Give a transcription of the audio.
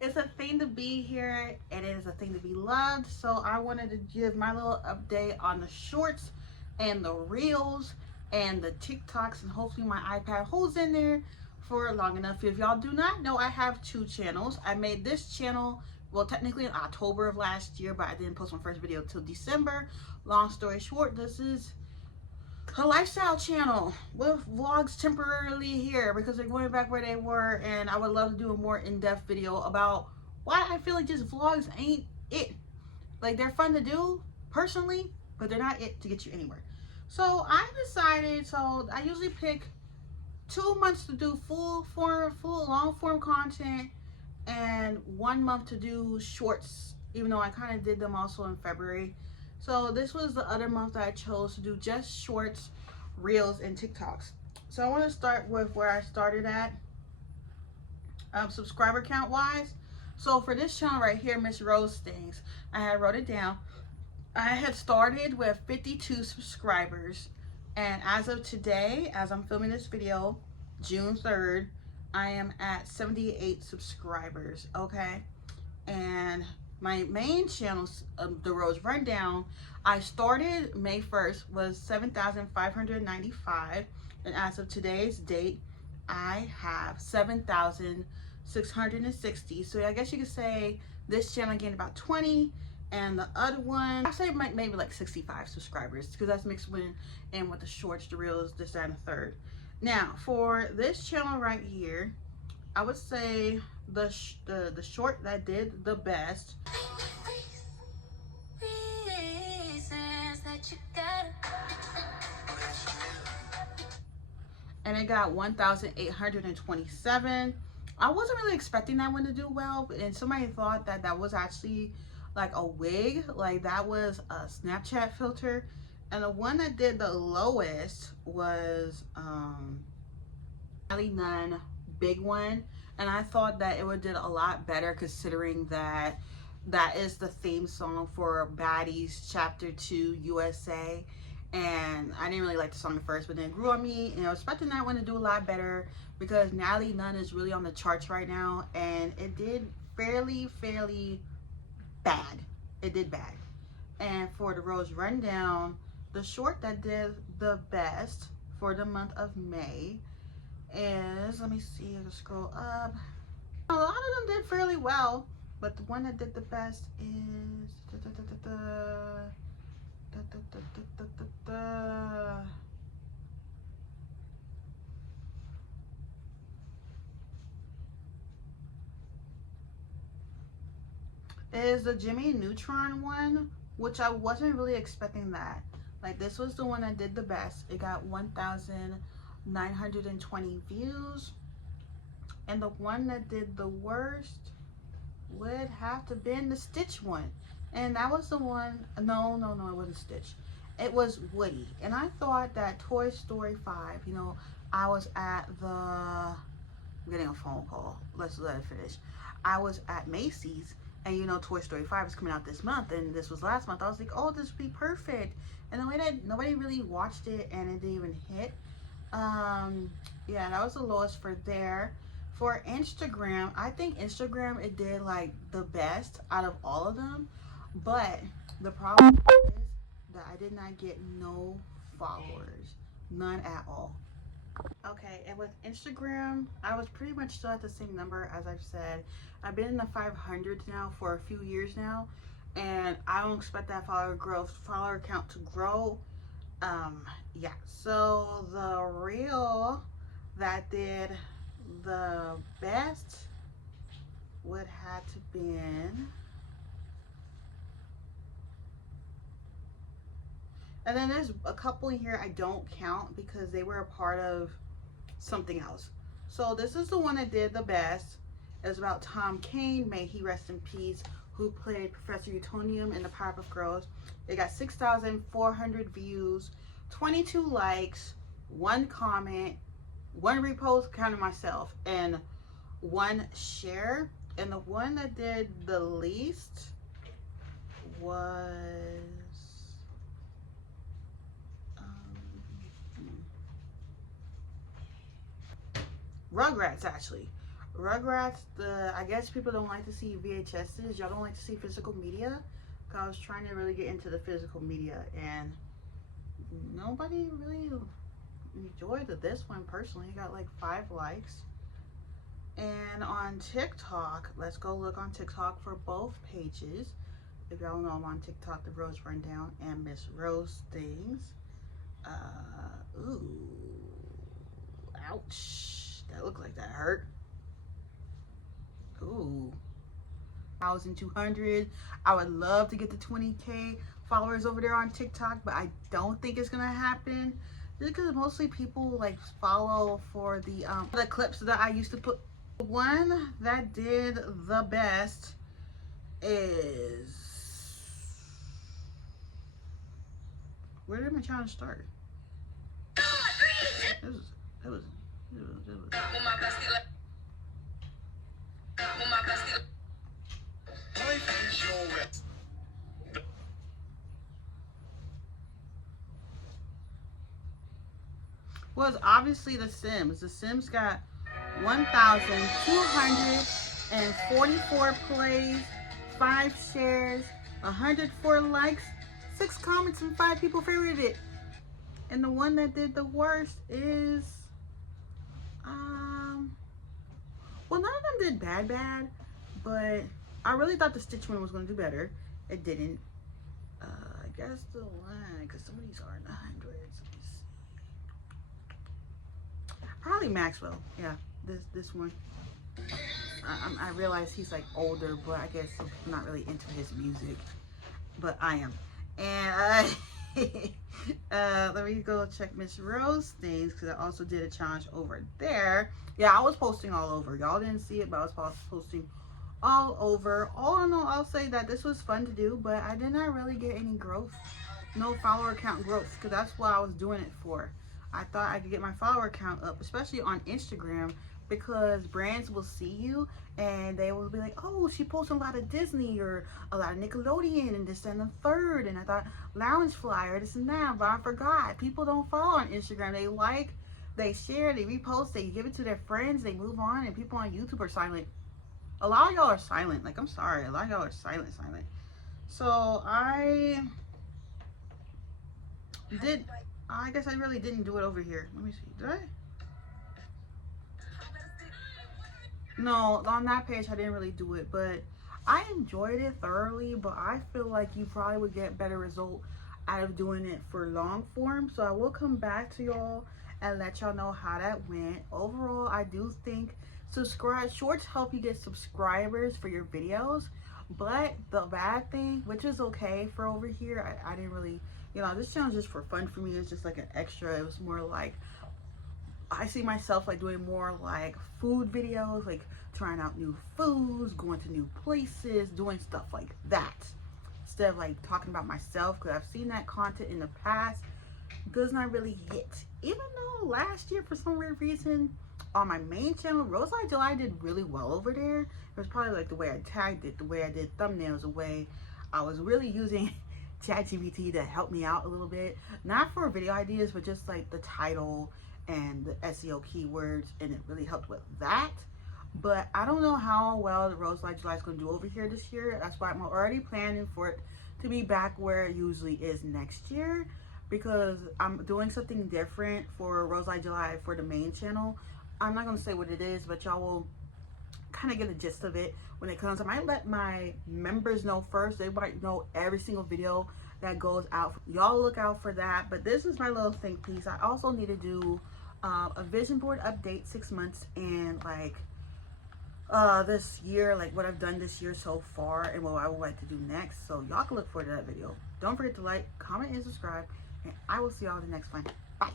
It's a thing to be here and it is a thing to be loved. So I wanted to give my little update on the shorts and the reels and the TikToks, and hopefully my iPad holds in there for long enough. If y'all do not know, I have two channels. I made this channel, well, technically in October of last year, but I didn't post my first video till December. Long story short, this is a lifestyle channel with vlogs temporarily here because they're going back where they were, and I would love to do a more in-depth video about why I feel like just vlogs ain't it. Like, they're fun to do personally, but they're not it to get you anywhere. So I decided, so I usually pick 2 months to do full long form content, and 1 month to do shorts, even though I kind of did them also in February. So this was the other month that I chose to do just shorts, reels, and TikToks. So I want to start with where I started at, subscriber count wise. So for this channel right here, Miss Rose Things, I had wrote it down. I had started with 52 subscribers, and as of today, as I'm filming this video, June 3rd, I am at 78 subscribers, okay? And my main channel, The Rose Rundown, I started May 1st, was 7,595, and as of today's date, I have 7,660. So I guess you could say this channel gained about 20, and the other one, I say maybe like 65 subscribers, because that's mixed in with the shorts, the reels, this, that, and the third. Now, for this channel right here, I would say the short that did the best, and it got 1,827. I wasn't really expecting that one to do well, and somebody thought that that was actually like a wig, like that was a Snapchat filter. And the one that did the lowest was Nally Nunn, Big One, and I thought that it would did a lot better, considering that that is the theme song for Baddies Chapter 2 USA. And I didn't really like the song at first, but then it grew on me, and I was expecting that one to do a lot better because Nally Nunn is really on the charts right now, and it did fairly bad. It did bad. And for the Rose Rundown, the short that did the best for the month of May is, let me see, I'll scroll up. A lot of them did fairly well, but the one that did the best is the Jimmy Neutron one, which I wasn't really expecting that. Like, this was the one that did the best. It got 1,920 views. And the one that did the worst would have to been the Stitch one. And that was the one, no, it wasn't Stitch. It was Woody. And I thought that Toy Story 5, you know, I was at the, I'm getting a phone call. Let's let it finish. I was at Macy's, and you know, Toy Story 5 is coming out this month, and this was last month. I was like, oh, this would be perfect. And the way that nobody really watched it, and it didn't even hit. Yeah, that was the lowest for there. For Instagram, I think Instagram, it did like the best out of all of them, but the problem is that I did not get no followers, none at all. Okay, and with Instagram, I was pretty much still at the same number. As I've said, I've been in the 500s now for a few years now, and I don't expect that follower count to grow. Yeah, so the reel that did the best would have to been, and then there's a couple in here I don't count because they were a part of something else. So this is the one that did the best. It's about Tom Kane, may he rest in peace, who played Professor Utonium in the Powerpuff Girls. It got 6,400 views, 22 likes, 1 comment, 1 repost, counting myself, and 1 share. And the one that did the least was Rugrats, actually. Rugrats, I guess people don't like to see VHSs. Y'all don't like to see physical media. Cause I was trying to really get into the physical media, and nobody really enjoyed this one personally. It got like 5 likes. And on TikTok, let's go look on TikTok for both pages. If y'all know, I'm on TikTok, The Rose Rundown and Miss Rose Things. Ooh, ouch, that looked like that hurt. Ooh, 1,200. I would love to get the 20K followers over there on TikTok, but I don't think it's gonna happen. Just because mostly people like follow for the clips that I used to put. The one that did the best is, where did my challenge start? It was. Was obviously The Sims. The Sims got 1,244 plays, 5 shares, 104 likes, 6 comments, and 5 people favorited it. And the one that did the worst is, well, none of them did bad, but I really thought the Stitch one was going to do better. It didn't. I guess the one, because some of these are in the hundreds. Probably Maxwell. Yeah, this one. I realize he's like older, but I guess I'm not really into his music. But I am. And let me go check Miss Rose Things, because I also did a challenge over there. Yeah, I was posting all over. Y'all didn't see it, but I was posting all over. All in all, I'll say that this was fun to do, but I did not really get any growth. No follower count growth, because that's what I was doing it for. I thought I could get my follower count up, especially on Instagram, because brands will see you and they will be like, oh, she posts a lot of Disney or a lot of Nickelodeon and this and the third. And I thought Loungefly or this and that, but I forgot. People don't follow on Instagram. They like, they share, they repost, they give it to their friends, they move on, and people on YouTube are silent. A lot of y'all are silent. Like, I'm sorry. A lot of y'all are silent. So I guess I really didn't do it over here. Let me see. Did I? No, on that page I didn't really do it, but I enjoyed it thoroughly, but I feel like you probably would get better result out of doing it for long form. So I will come back to y'all and let y'all know how that went. Overall, I do think shorts help you get subscribers for your videos, but the bad thing, which is okay for over here, I didn't really, you know, this channel is just for fun for me. It's just like an extra. It was more like, I see myself like doing more like food videos, like trying out new foods, going to new places, doing stuff like that, instead of like talking about myself, because I've seen that content in the past. Does not really hit. Even though last year, for some weird reason, on my main channel, Rose Light July did really well over there. It was probably like the way I tagged it, the way I did thumbnails, the way I was really using ChatGPT to help me out a little bit. Not for video ideas, but just like the title and the SEO keywords, and it really helped with that. But I don't know how well the Rose Light July is going to do over here this year. That's why I'm already planning for it to be back where it usually is next year, because I'm doing something different for Rose Light July for the main channel. I'm not going to say what it is, but y'all will kind of get a gist of it when it comes. I might let my members know first. They might know every single video that goes out. Y'all look out for that. But this is my little think piece. I also need to do a vision board update 6 months and like this year, like what I've done this year so far and what I would like to do next. So y'all can look forward to that video. Don't forget to like, comment, and subscribe, and I will see y'all in the next one. Bye.